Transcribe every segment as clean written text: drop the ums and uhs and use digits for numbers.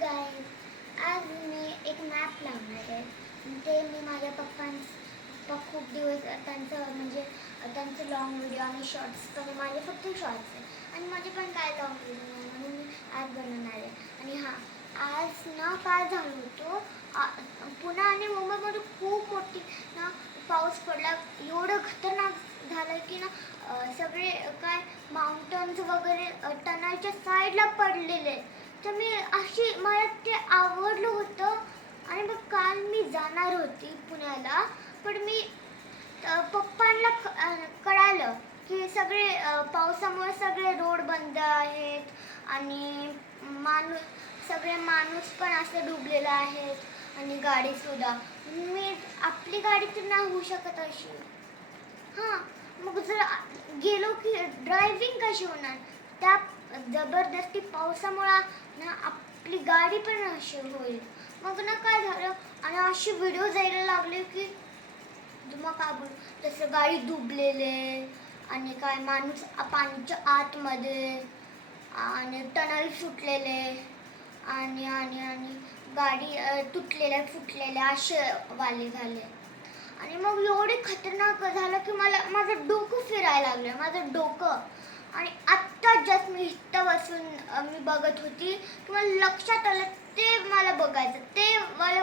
Guys, आज मी एक map लावणार आहे. ते मी माझ्या पप्पा खूप दिवस त्यांचं लॉंग व्हिडिओ आणि शॉर्ट्स, पण माझे फक्त शॉर्ट्स आहे आणि माझे पण काय लॉंग व्हिडिओ नाही, म्हणून मी आज बनवणार आहे. आणि आज ना काय झालं होतं, पुणे आणि मुंबईमध्ये खूप मोठी ना पाऊस पडला. एवढं खतरनाक झालं की ना सगळे काय माउंटन्स वगैरे टनलच्या साईडला पडलेले. तर मला ते आवडलं होतं. आणि मग काल मी जाणार होती पुण्याला, पण मी पप्पांना कळालं की पावसामुळे सगळे रोड बंद आहेत आणि सगळे माणूस पण असे डुबलेले आहेत आणि गाडी सुद्धा. आपली गाडी तर नाही होऊ शकत अशी. मग जर गेलो की ड्रायव्हिंग कशी होणार? त्या जबरदस्ती पावसामुळे ना आपली गाडी पण अशी होईल. मग ना काय झालं, आणि असे व्हिडिओ यायला लागले की तुम्हाला काय बोलू, तसं गाडी डुबलेले आणि काय माणूस पाण्याच्या आतमध्ये आणि टनल सुटलेले आणि आणि आणि गाडी तुटलेल्या फुटलेल्या असे वाले झाले. आणि मग एवढे खतरनाक झालं की माझं डोकं फिरायला लागलं, माझं डोकं. आणि आत्ता जस्ट मी इथं बसून मी बघत होती की मला लक्षात आलं ते मला बघायचं,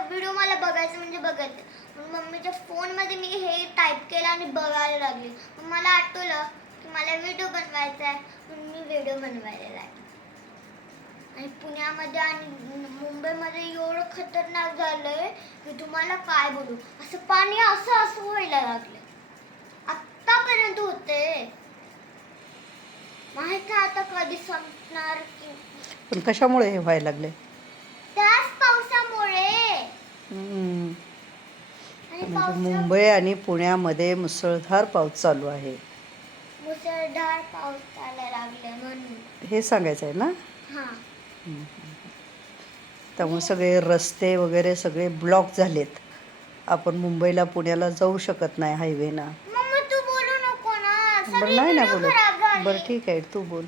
व्हिडिओ मला बघायचं म्हणजे बघायचं. मग मम्मीच्या फोनमध्ये मी हे टाईप केलं आणि बघायला लागले. मग मला आठवलं की मला व्हिडिओ बनवायचा आहे, म्हणून मी व्हिडिओ बनवायला लागले. आणि पुण्यामध्ये आणि मुंबईमध्ये एवढं खतरनाक झालंय की तुम्हाला काय बोलू, असं पाणी असं व्हायला लागलं. आत्तापर्यंत होते माहिती, आता कधी संपणार की. पण कशामुळे हे व्हायला लागले? त्याच पावसामुळे. म्हणजे मुंबई आणि पुण्यामध्ये मुसळधार पाऊस चालू आहे. मुसळधार पाऊस चालायला लागले म्हणून हे सांगायचं आहे ना? हां. त्यामुळे सगळे रस्ते वगैरे सगळे ब्लॉक झालेत. आपण मुंबईला पुण्याला जाऊ शकत नाही हायवेना. मम्मी तू बोलू नको ना, बरं, सगळे नाही ना व्हिडिओ बोलत. खराब झाले. बरं ठीक आहे, तू बोल.